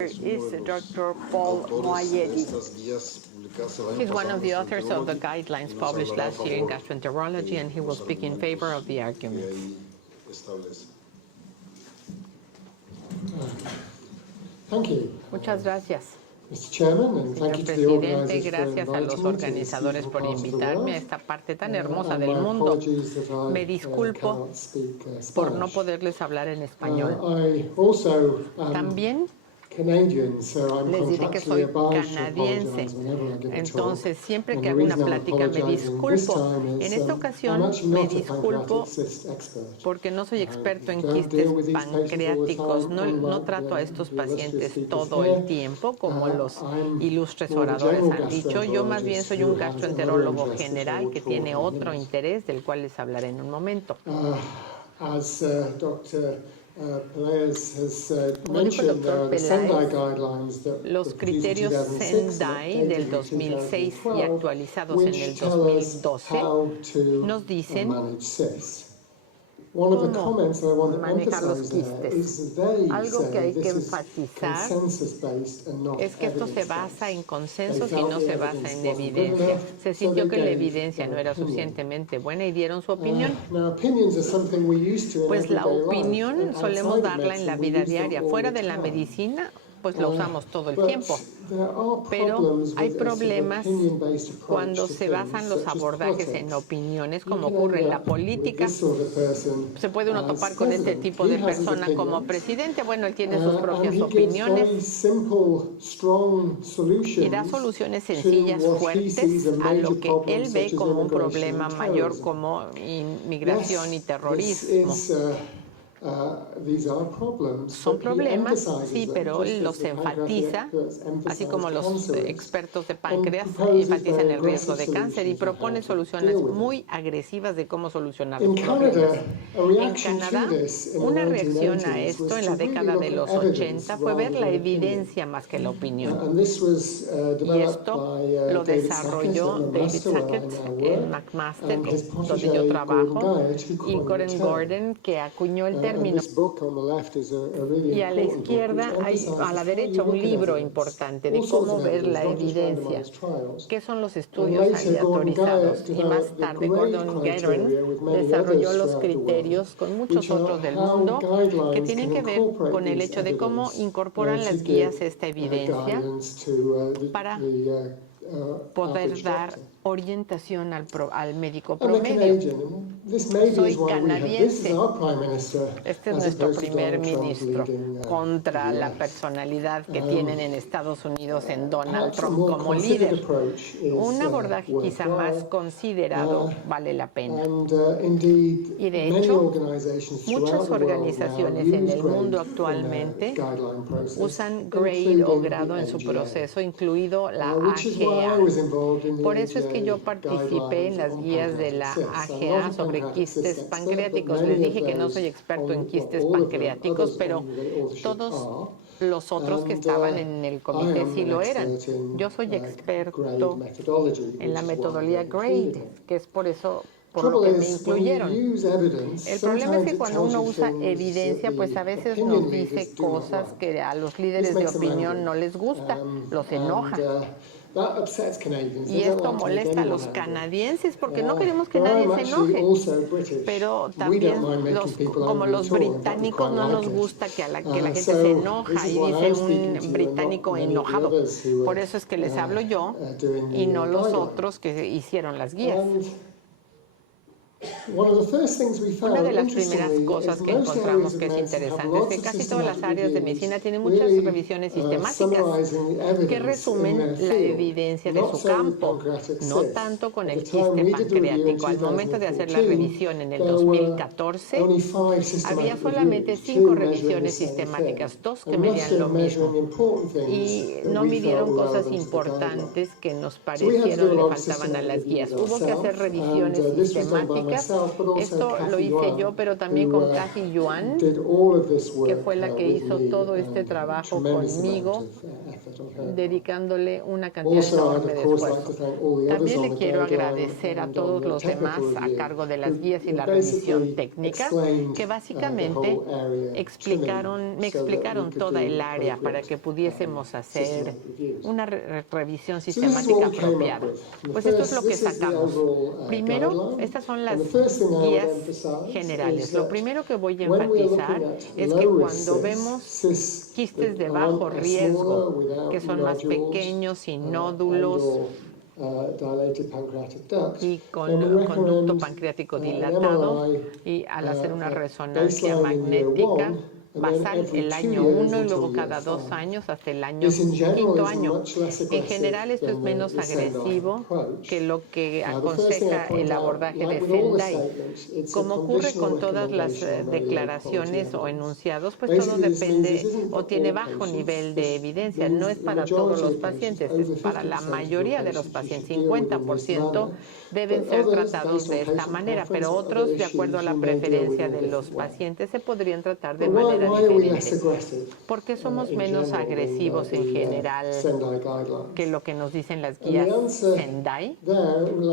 is Dr. Paul Moayedi. He's one of the authors of the guidelines published last year in gastroenterology, and he will speak in favor of the arguments. Thank you. Muchas gracias. Mr. Chairman, and thank you to the Señor organizers presidente, for gracias a los inviting me to this organizadores beautiful por part of the invitarme a world. esta parte tan hermosa And del my mundo. apologies that I Me disculpo cannot speak por no Spanish. poderles hablar en español. I also También Canadian, so I'm les diré que soy contractually obliged to canadiense. apologize whenever I give a talk. Entonces, siempre And que the hago una reason I'm plática me apologizing this disculpo. time is, En esta I'm ocasión actually me not a disculpo pancreatic cyst expert. porque no soy experto en don't quistes deal with these patients all the pancreáticos. time, No unlike trato a the estos illustrious pacientes speakers todo here. el tiempo, como los I'm ilustres more the oradores general han dicho. Yo más bien soy un gastroenterologist who has gastroenterólogo other interests general that que we'll tiene talk in a otro minute. interés del cual les hablaré en un momento. As Dr. Pelaez has Como dijo el mentioned, there doctor are the Sendai Peláez, guidelines that los were produced in criterios 2006 Sendai and del updated in 2006 y 2012, actualizados en el which tell us 2012 how to nos dicen manage cysts. One of the cómo comments I want to manejar los emphasize there quistes. is they Algo que hay say que this is enfatizar consensus-based and not es que esto se basa en evidence-based. consensos y They no felt se the basa evidence en wasn't good evidencia. enough, Se so sintió they que la gave evidencia their no era opinion. suficientemente buena y dieron su opinión. Now, opinions are something we used to in Pues la everyday life, opinión and solemos outside of darla en la medicine, we vida use them diaria. all Fuera the de la time. medicina, pues la usamos todo el But tiempo. there are Pero problems hay with a sort of problemas opinion-based approach cuando to se basan things, los such as abordajes en politics. opiniones, You como can ocurre en end la up with política. this sort of person Se puede uno as topar con este president. tipo He de has his persona como opinions, presidente. Bueno, él tiene sus and propias he gives very opiniones simple, strong solutions y da soluciones to sencillas, what he fuertes, sees a a major lo que problem, él ve such as como un immigration problema and mayor terrorism. como inmigración y Yes, terrorismo. these are problems, Son but he problemas, emphasizes sí, them, pero just él as los the enfatiza, pancreatic así como los cancers, expertos de and páncreas proposes enfatizan very el riesgo de aggressive cáncer y solutions on how propone to soluciones deal with it. muy agresivas de cómo solucionar In los problemas. Canada, a En reaction Canadá, to this in the una reacción a 1980s esto was en to la really década look de at los evidence 80 fue ver rather la than opinion. evidencia más que la opinión. And this was Y developed esto by lo David desarrolló Sackett David at McMaster, where I Sackett now en work, McMaster, and his donde yo protege trabajo, Gordon Guyatt, who y coined the Gordon term. Gordon, que acuñó el And término. this book on the left is a really Y a la important book, which izquierda hay, a emphasizes la how derecha, you un look at libro evidence, importante de all sorts cómo of ver evidence, la not just evidencia. randomized trials. ¿Qué son los And estudios later, Gordon aleatorizados? Guyatt Y más developed the tarde, GRADE Gordon criteria Guyatt with many desarrolló others los throughout the world, criterios con muchos which are otros del how mundo que guidelines tienen can que ver incorporate con el these hecho de cómo evidence incorporan to las give guías esta evidencia guidance to para the poder average dar doctor. orientación al médico I'm a promedio. Canadian. This maybe Soy is why we have this as canadiense. our Prime Minister, Este es as nuestro opposed to primer Donald Trump ministro leading contra the la US. personalidad que tienen en Estados Unidos en Donald Perhaps a Trump more como considered líder. approach is Un abordaje quizá más worthwhile. considerado vale la pena. And indeed, Y de many hecho, organizations throughout muchas the world now organizaciones en use el GRADE mundo in their actualmente guideline process, usan GRADE o including grado the en su AGA, proceso, incluido la which is why I AGA. was involved in the Por eso es que yo AGA participé en guidelines las on guías de pancreatic la cysts. I'm not AGA a sobre pancreatic cyst quistes expert, but pancreáticos. Les many of dije que no those soy experto en quistes all of them, pancreáticos, others pero they all should todos are. los otros que And estaban en el I comité am sí an lo eran. expert in Yo soy GRADE experto methodology, en la which is why metodología they included GRADE, me. que es por eso por lo Trouble que me is, when you incluyeron. use evidence, El problema es sometimes que it cuando tells uno you usa things that evidencia, pues a the veces opinion nos dice leaders do not cosas like. que a los This líderes de makes them opinión angry. no les gusta, los enoja. That upsets Canadians. Y They don't esto like to make molesta a anyone los angry. canadienses porque no queremos que But nadie I'm se actually enoje. also British. Pero We don't también mind making people como angry los at all. In fact, we británicos quite no like nos it. gusta que la gente So se this enoja is y why dice I'm speaking un to you and británico not many of the enojado. others who Por are, eso es que les hablo yo doing y the no los guidelines. otros que hicieron las guías. And one of the first things we found, Una de las primeras interestingly, cosas is que most encontramos areas of que es medicine have interesante es lots que of casi todas las systematic áreas de reviews, medicina tienen muchas really, revisiones sistemáticas summarizing the que evidence in their resumen la field. evidencia de Not su so with campo, pancreatic no cysts. tanto con At el the time quiste we did the review in pancreático. Al momento de hacer la 2014, revisión en el there were 2014, only 5 había systematic solamente reviews, 5 2 measuring the revisiones same thing. sistemáticas, 2 que And medían lo most of measuring mismo. important things Y that no we felt midieron were cosas relevant to the importantes guideline. que nos So we had to do parecieron a le lot of faltaban a systematic las guías. reviews Hubo que hacer ourselves, and revisiones this was done by quísticas. myself, but also Esto lo Kathy hice Yuan, yo, pero también who, con Kathy Yuan, did all of this work, que fue la que with hizo me, todo este trabajo tremendous conmigo, amount of, effort on her part. dedicándole una cantidad Also, I'd enorme of de course like esfuerzo. to thank all the others También on le the quiero guideline agradecer a and todos on the los demás technical a review, cargo de las who guías y la revisión basically técnica, explained, que the básicamente whole area me to me so that we explicaron could toda do el área para appropriate, que pudiésemos hacer systematic reviews. una revisión So this is sistemática what we came up apropiada. with. The Pues esto es first, lo que this is the sacamos. overall, Primero, guideline. estas son las And the first thing I would guías emphasize generales. is Lo that primero que voy a when we're enfatizar looking at es que low cuando risk vemos cysts quistes that de bajo are riesgo, smaller, without que son más nodules, pequeños, sin and nódulos or, dilated pancreatic duct, y then we con conducto recommend pancreático an dilatado, MRI y al hacer una at resonancia baseline in year magnética one, and then basal every el 2 año years 1 y luego until year cada 2 5. años hasta el año This in general quinto is año. much less En aggressive general esto es than menos the Sendai agresivo approach. que lo que The first thing I aconseja point el out, abordaje like de with all the Sendai. statements, it's a Como ocurre con conditional todas las recommendation on declaraciones o evidence. enunciados, pues todo Basically, this means it depende isn't for o tiene all bajo patients. nivel de This evidencia. means No es the para todos majority los of patients, pacientes, over es para la 50% of your mayoría de los patients, you pacientes. should deal with in this 50% manner. deben But ser others, tratados based on de esta patient manera, pero preference, otros, other de acuerdo a issues, la you may deal with preferencia in a de los different way. pacientes, se podrían tratar de But why manera are we less diferente. aggressive? ¿Por qué somos In menos general than, agresivos en the, general Sendai guidelines? que lo que nos dicen las And the guías answer Sendai? there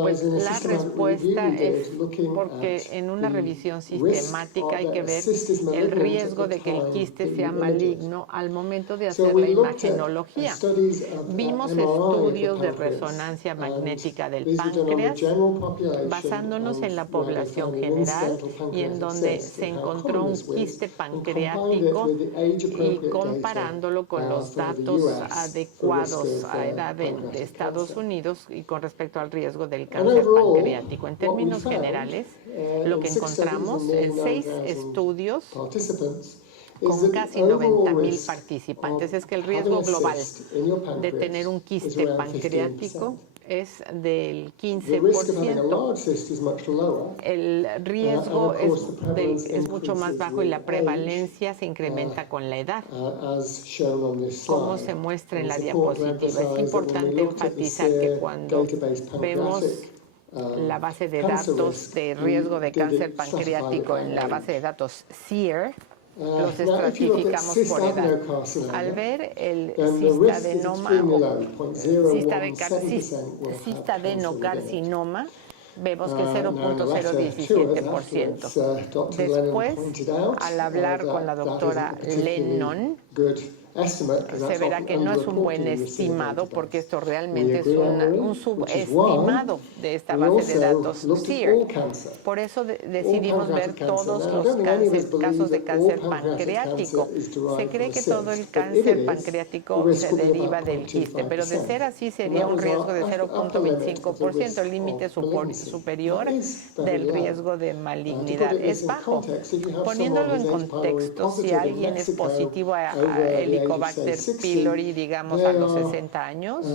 Pues relies in a la systematic review respuesta we es did, looking porque at en una the revisión risk sistemática hay that que a ver cyst is el malignant at riesgo the de que el time quiste that sea you image it. maligno al momento de So hacer we la looked at imagenología. studies of Vimos MRI of the estudios de pancreas, resonancia and magnética del these were done on the páncreas general population, basándonos en la and where they población found an general incidental y en pancreatic donde cyst se and how encontró common un this was, quiste and combined it pancreático with the y age-appropriate comparándolo con data los for the datos US for risk adecuados of a edad de pancreatic Estados cancer. Unidos y con respecto al riesgo del And cáncer overall, pancreático. En what we términos found, generales, lo in que 6 studies encontramos and en nearly 6 9,000 estudios participants is con that casi the overall 90,000 risk participantes of es que el having riesgo a global cyst in your de tener un pancreas is quiste around pancreático 15%. es del The risk of having a 15%. large cyst is much lower. El riesgo And of course, the prevalence es mucho más increases bajo y la with prevalencia se incrementa con la edad, as shown on this como slide. se muestra en And la it's important to diapositiva. Es emphasize that when we importante looked at the enfatizar que SEER cuando database vemos pancreatic, la base de cancer datos risk, de we riesgo de did cáncer it stratified pancreático en la by base de datos SEER, los now, if you look at estratificamos por edad. Al cystadenocarcinoma, ver el then the risk is cistadenoma extremely o low, 0.017% will have cancer within it. cistadenocarcinoma, vemos que Now, in the letter to us 0.017%. afterwards, Dr. Lennon Después, pointed out al hablar con la that doctora isn't a particularly Lennon, good estimate, because se that's verá often que no es un buen underreported in the SEER estimado database. porque esto We realmente es agree, Anne-Marie, un which is subestimado why de esta we base de also datos looked at SEER. all cancer. Por eso decidimos ver pancreatic cancer. todos Now, I los don't think any of us believe casos de that cáncer all pancreatic pancreático. cancer is derived Se cree from a que todo el cyst, but if cáncer it is, pancreático the risk se will be deriva about del quiste, pero de 0.25%. ser así And sería that un was riesgo de our upper limit of the 0.25%, risk el límite of malignancy. superior That is very del low. riesgo de To malignidad. put this Es in bajo. context, if you have Poniéndolo someone en who's H. pylori contexto, si positive in alguien es Mexico positivo a over the age of, say, Helicobacter 60, pylori, digamos they a los are 60 años,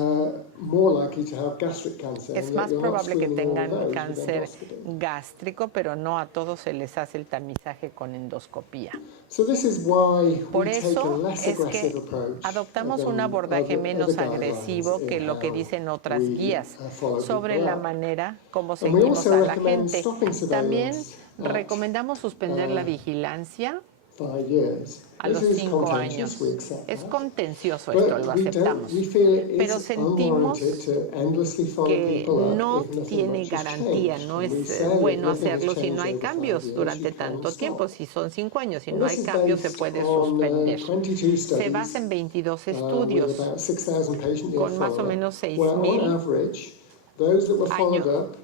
more likely to have gastric cancer, es and yet más you're not probable que screening all tengan those with cáncer endoscopy. gástrico, pero no a todos se les hace el tamizaje con endoscopía. So this is why Por we take a eso less es aggressive que approach adoptamos than un abordaje other menos guidelines agresivo in que lo que how dicen otras we, guías follow sobre people la up. manera como And we seguimos also a la recommend gente. stopping También surveillance at recomendamos suspender la vigilancia 5 years. a This los is 5 contentious, años. we accept Es that. contencioso esto, But lo we aceptamos. feel it Pero is sentimos unwarranted to endlessly follow que people up no if nothing tiene much has garantía, changed. no And we es say if bueno nothing has hacerlo si no changed hay over 5 cambios years, durante you can tanto stop. tiempo. Si son 5 años y And no this hay is cambios, se based puede on, suspender. 22 Se basa studies, en 22 with estudios about 6,000 patient year con más o follow-up, menos where on 6,000 average, those that were followed up,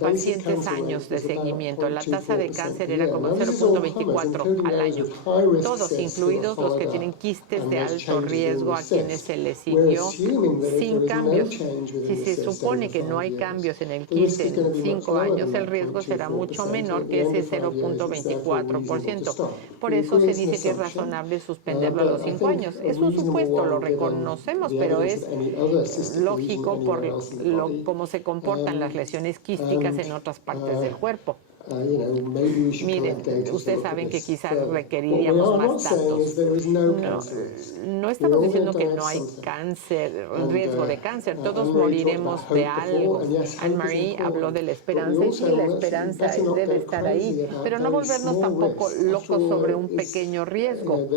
pacientes años de seguimiento. La tasa de cáncer era como 0.24 al año. Todos, incluidos los que tienen quistes de alto riesgo, a quienes se les siguió sin cambios. Si se supone que no hay cambios en el quiste en 5 años, el riesgo será mucho menor que ese 0.24%. Por eso se dice que es razonable suspenderlo a los 5 años. Es un supuesto, lo reconocemos, pero es lógico por cómo se comportan las lesiones quísticas en otras partes del cuerpo. Miren, ustedes saben que quizás requeriríamos más datos. No estamos diciendo que no hay cáncer, riesgo de cáncer, todos moriremos de algo. Anne-Marie habló de la esperanza y sí, la esperanza debe estar ahí, pero no volvernos tampoco locos sobre un pequeño riesgo.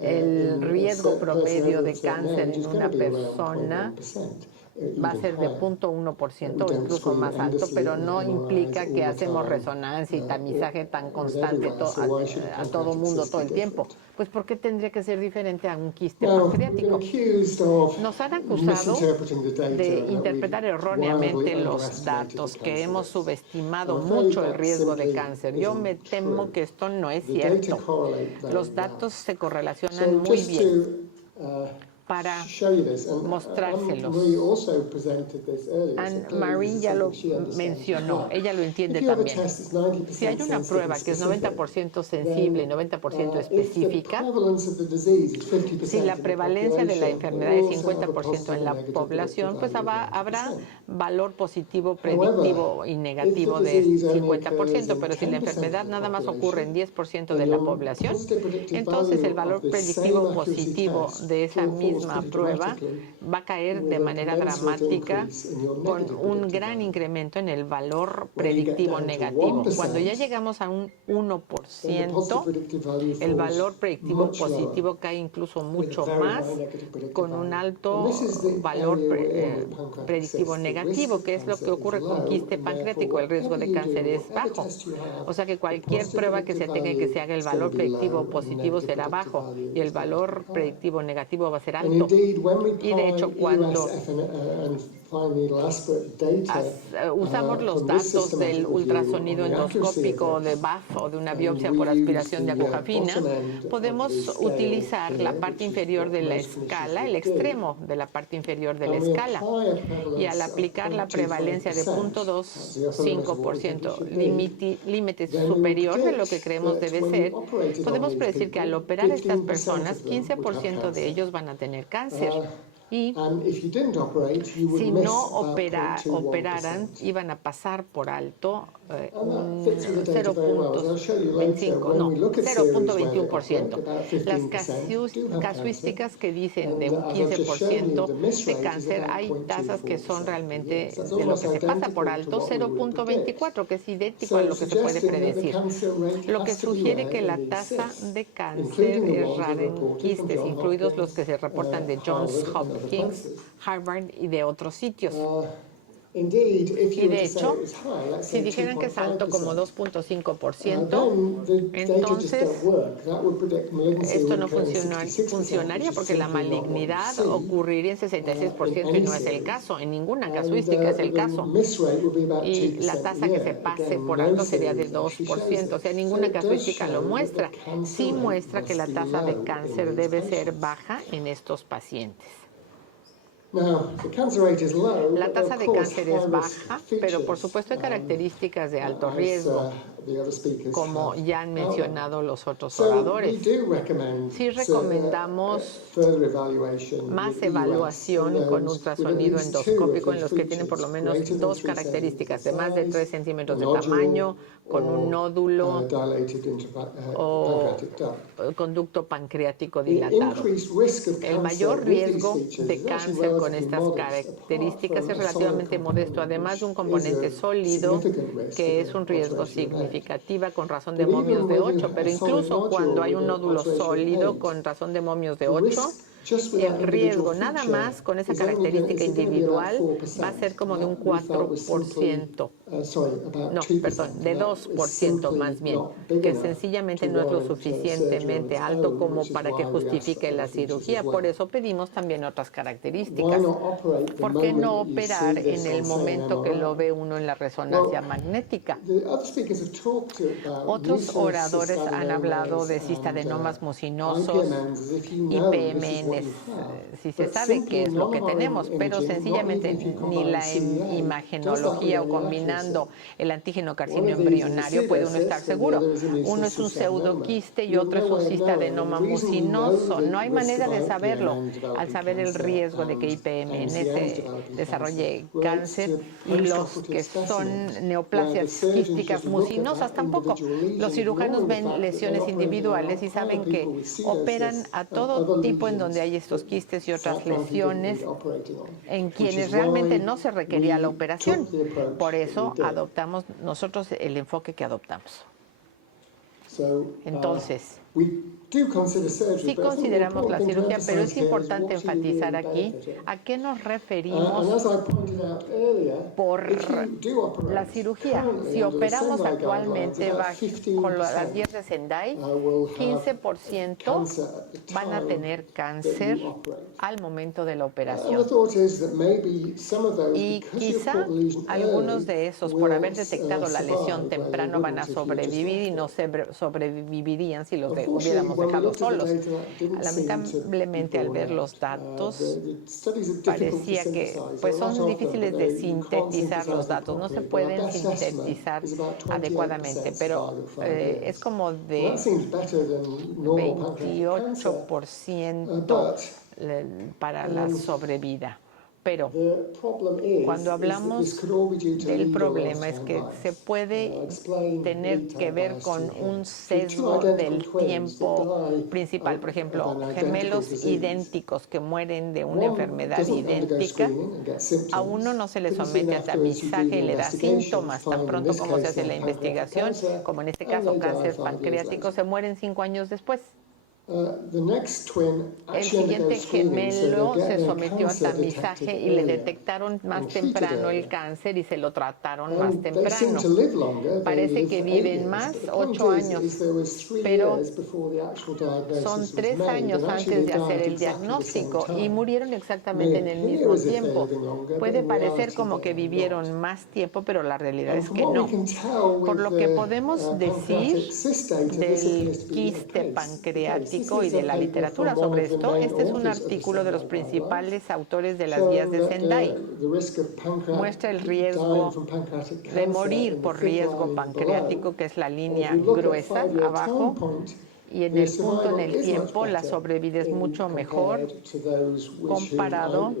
El riesgo promedio de cáncer en una persona va a ser de 0.1% o incluso más alto, pero no implica que hacemos resonancia y tamizaje tan constante a todo mundo todo el tiempo. Pues ¿por qué tendría que ser diferente a un quiste pancreático? Nos han acusado de interpretar erróneamente los datos, que hemos subestimado mucho el riesgo de cáncer. Yo me temo que esto no es cierto. Los datos se correlacionan muy bien. Para mostrárselos. Anne-Marie ya lo mencionó, ella lo entiende también. Si hay una prueba que es 90% sensible y 90% específica, si la prevalencia de la enfermedad es 50% en la población, pues habrá valor positivo, predictivo y negativo de 50%, pero si la enfermedad nada más ocurre en 10% de la población, entonces el valor predictivo positivo de esa misma prueba va a caer de manera dramática con un gran incremento en el valor predictivo negativo. Cuando ya llegamos a un 1%, el valor predictivo positivo cae incluso mucho más, con un alto valor predictivo negativo, que es lo que ocurre con quiste pancreático. El riesgo de cáncer es bajo. O sea que cualquier prueba que se tenga y que se haga, el valor predictivo positivo será bajo y el valor predictivo negativo va a ser alto. Y de hecho, cuando usamos los datos del ultrasonido endoscópico de BAF o de una biopsia por aspiración de aguja fina, podemos utilizar la parte inferior de la escala, el extremo de la parte inferior de la escala, y al aplicar la prevalencia de 0.25%, límite superior de lo que creemos debe ser, podemos predecir que al operar a estas personas, 15% de ellos van a tener cáncer. Y si no operaran, iban a pasar por alto un 0.21%. Las casuísticas que dicen de un 15% de cáncer, hay tasas que son realmente de lo que se pasa por alto, 0.24, que es idéntico a lo que se puede predecir. Lo que sugiere que la tasa de cáncer es rara en quistes, incluidos los que se reportan de Johns Hopkins, Harvard y de otros sitios. Y de hecho, si dijeran que es alto como 2.5%, entonces esto no funcionaría porque la malignidad ocurriría en 66% y no es el caso. En ninguna casuística es el caso. Y la tasa que se pase por alto sería de 2%. O sea, ninguna casuística lo muestra. Sí muestra que la tasa de cáncer debe ser baja en estos pacientes. La tasa de cáncer es baja, pero por supuesto hay características de alto riesgo, como ya han mencionado los otros oradores. Sí recomendamos más evaluación con ultrasonido endoscópico en los que tienen por lo menos dos características, de más de 3 centímetros de tamaño, con un nódulo o conducto pancreático dilatado. El mayor riesgo de cáncer con estas características es relativamente modesto, además de un componente sólido que es un riesgo significativa con razón de momios de 8, pero incluso cuando hay un nódulo sólido con razón de momios de 8, el riesgo nada más con esa característica individual va a ser como de un 4%, de 2% más bien, que sencillamente no es lo suficientemente alto como para que justifique la cirugía. Por eso pedimos también otras características. ¿Por qué no operar en el momento que lo ve uno en la resonancia magnética? Otros oradores han hablado de cistadenomas mucinosos, IPMN, quienes sí se sabe qué es lo que tenemos, pero sencillamente ni la imagenología o combinando el antígeno carcinoembrionario puede uno estar seguro. Uno es un pseudoquiste y otro es un cistadenoma mucinoso. No hay manera de saberlo al saber el riesgo de que IPMN se desarrolle cáncer, y los que son neoplasias quísticas mucinosas tampoco. Los cirujanos ven lesiones individuales y saben que operan a todo tipo en donde hay estos quistes y otras lesiones en quienes realmente no se requería la operación. Por eso adoptamos nosotros el enfoque que adoptamos. Entonces, sí consideramos la cirugía, pero es importante enfatizar aquí a qué nos referimos por la cirugía. Si operamos actualmente con las guías de Sendai, 15% van a tener cáncer al momento de la operación. Y quizá algunos de esos, por haber detectado la lesión temprano, van a sobrevivir y no sobrevivirían si los hubiéramos dejado solos. Lamentablemente, al ver los datos, parecía que pues son difíciles de sintetizar los datos. No se pueden sintetizar adecuadamente, pero es como de 28% para la sobrevida. Pero cuando hablamos del problema es que se puede tener que ver con un sesgo del tiempo principal. Por ejemplo, gemelos idénticos que mueren de una enfermedad idéntica, a uno no se le somete a tamizaje y le da síntomas. Tan pronto como se hace la investigación, como en este caso cáncer pancreático, se mueren 5 años después. El siguiente gemelo se sometió a tamizaje y le detectaron más temprano el cáncer y se lo trataron más temprano. Parece que viven más, 8 años, pero son 3 años antes de hacer el diagnóstico y murieron exactamente en el mismo tiempo. Puede parecer como que vivieron más tiempo, pero la realidad es que no. Por lo que podemos decir del quiste pancreático y de la literatura sobre esto, este es un artículo de los principales autores de las guías de Sendai. Muestra el riesgo de morir por riesgo pancreático, que es la línea gruesa abajo, y en el punto en el tiempo la sobrevida es mucho mejor comparado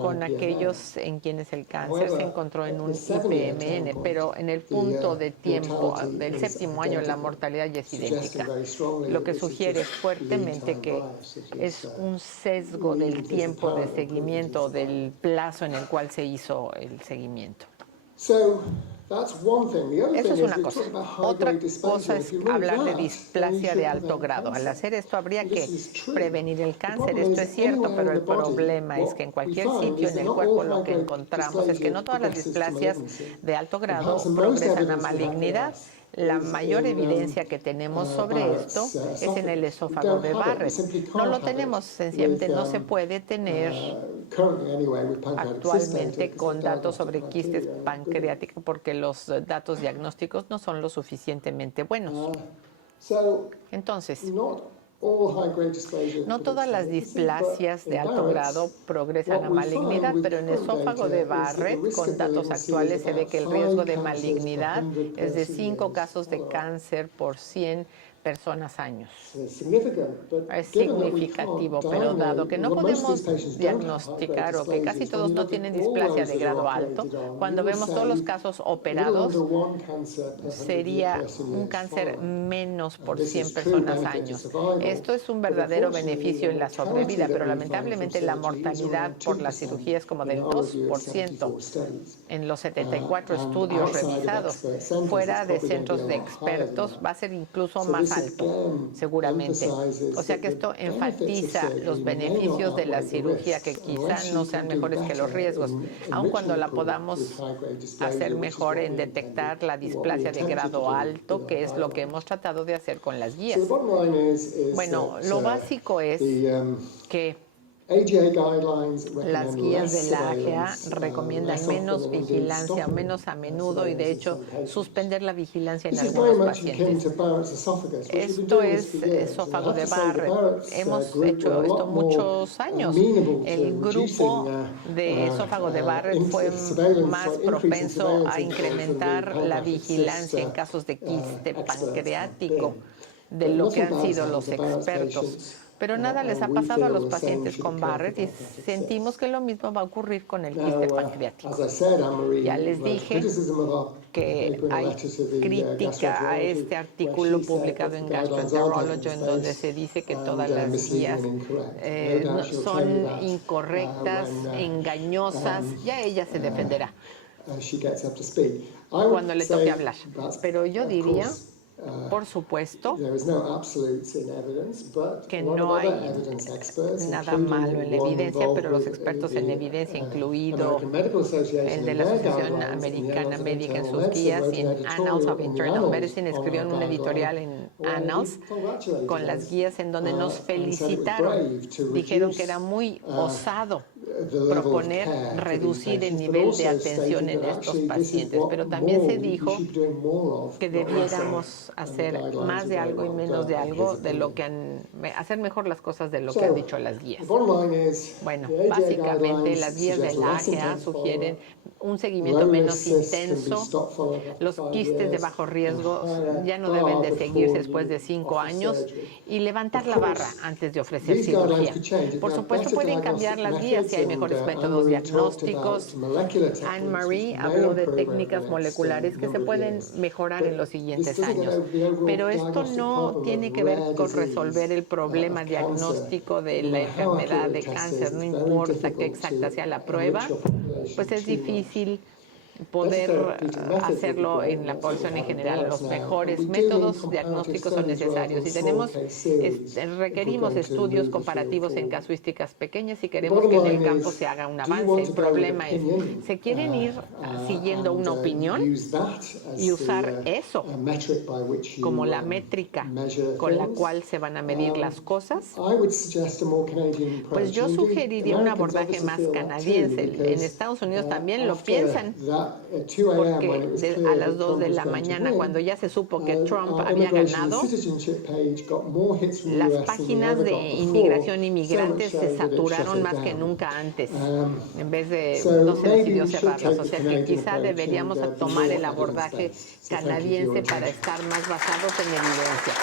con aquellos en quienes el cáncer se encontró en un IPMN, pero en el punto de tiempo del 7º año la mortalidad ya es idéntica, lo que sugiere fuertemente que es un sesgo del tiempo de seguimiento, del plazo en el cual se hizo el seguimiento. Eso es una cosa. Otra cosa es hablar de displasia de alto grado. Al hacer esto habría que prevenir el cáncer. Esto es cierto, pero el problema es que en cualquier sitio en el cuerpo lo que encontramos es que no todas las displasias de alto grado progresan a malignidad. La mayor evidencia que tenemos sobre esto es en el esófago de Barrett. No lo tenemos, sencillamente no se puede tener actualmente con datos sobre quistes pancreáticos porque los datos diagnósticos no son lo suficientemente buenos. Entonces, no todas las displasias de alto grado progresan a malignidad, pero en esófago de Barrett, con datos actuales, se ve que el riesgo de malignidad es de 5 casos de cáncer por 100 personas años. Es significativo, pero dado que no podemos diagnosticar o que casi todos no tienen displasia de grado alto, cuando vemos todos los casos operados, sería un cáncer menos por 100 personas años. Esto es un verdadero beneficio en la sobrevida, pero lamentablemente la mortalidad por la cirugía es como del 2% en los 74 estudios revisados. Fuera de centros de expertos va a ser incluso más alto, seguramente. O sea que esto enfatiza los beneficios de la cirugía, que quizá no sean mejores que los riesgos, aun cuando la podamos hacer mejor en detectar la displasia de grado alto, que es lo que hemos tratado de hacer con las guías. Bueno, lo básico es que AGA guidelines Las recommend guías less de la AGA surveillance, recomiendan less menos often, and indeed vigilancia, stopping menos a menudo y de surveillance in hecho some patients. suspender la vigilancia en This is very algunos much akin pacientes. to Barrett's esophagus, which we've been Esto doing this es for years. And I esófago have de to say, the Barrett. Barrett's Hemos group were hecho a esto lot more muchos años. amenable to El grupo reducing de esófago de Barrett fue más propenso a incrementar la vigilancia en casos de quiste pancreático de lo que han sido los expertos. Pero nada les ha pasado a los pacientes con Barrett y sentimos que lo mismo va a ocurrir con el quiste pancreático. Ya les dije que hay crítica a este artículo publicado en Gastroenterology en donde se dice que todas las guías son incorrectas, engañosas. Ya ella se defenderá cuando le toque hablar. Pero yo diría, por supuesto, que no hay nada malo en la evidencia, pero los expertos en evidencia, incluido el de la Asociación Americana Médica en sus guías y en Annals of Internal Medicine, escribieron un editorial en Annals con las guías en donde nos felicitaron. Dijeron que era muy osado proponer reducir el nivel de atención en estos pacientes, pero también se dijo que debiéramos hacer más de algo y menos de algo, de lo que hacer mejor las cosas de lo que han dicho las guías. Bueno, básicamente las guías de la AGA sugieren un seguimiento menos intenso. Los quistes de bajo riesgo ya no deben de seguirse después de 5 años y levantar la barra antes de ofrecer cirugía. Por supuesto, pueden cambiar las guías si hay mejores métodos diagnósticos. Anne-Marie habló de técnicas moleculares que se pueden mejorar en los siguientes años. Pero esto no tiene que ver con resolver el problema diagnóstico de la enfermedad de cáncer. No importa qué exacta sea la prueba, pues es difícil poder hacerlo en la población en general. Los mejores métodos diagnósticos son necesarios y requerimos estudios comparativos en casuísticas pequeñas y queremos que en el campo se haga un avance. El problema es, ¿se quieren ir siguiendo una opinión y usar eso como la métrica con la cual se van a medir las cosas? Pues yo sugeriría un abordaje más canadiense. En Estados Unidos también lo piensan, porque a las 2 de la mañana, cuando ya se supo que Trump había ganado, las páginas de inmigración e inmigrantes se saturaron más que nunca antes. En vez de, no se decidió cerrarlas. O sea que quizá deberíamos tomar el abordaje canadiense para estar más basados en evidencia.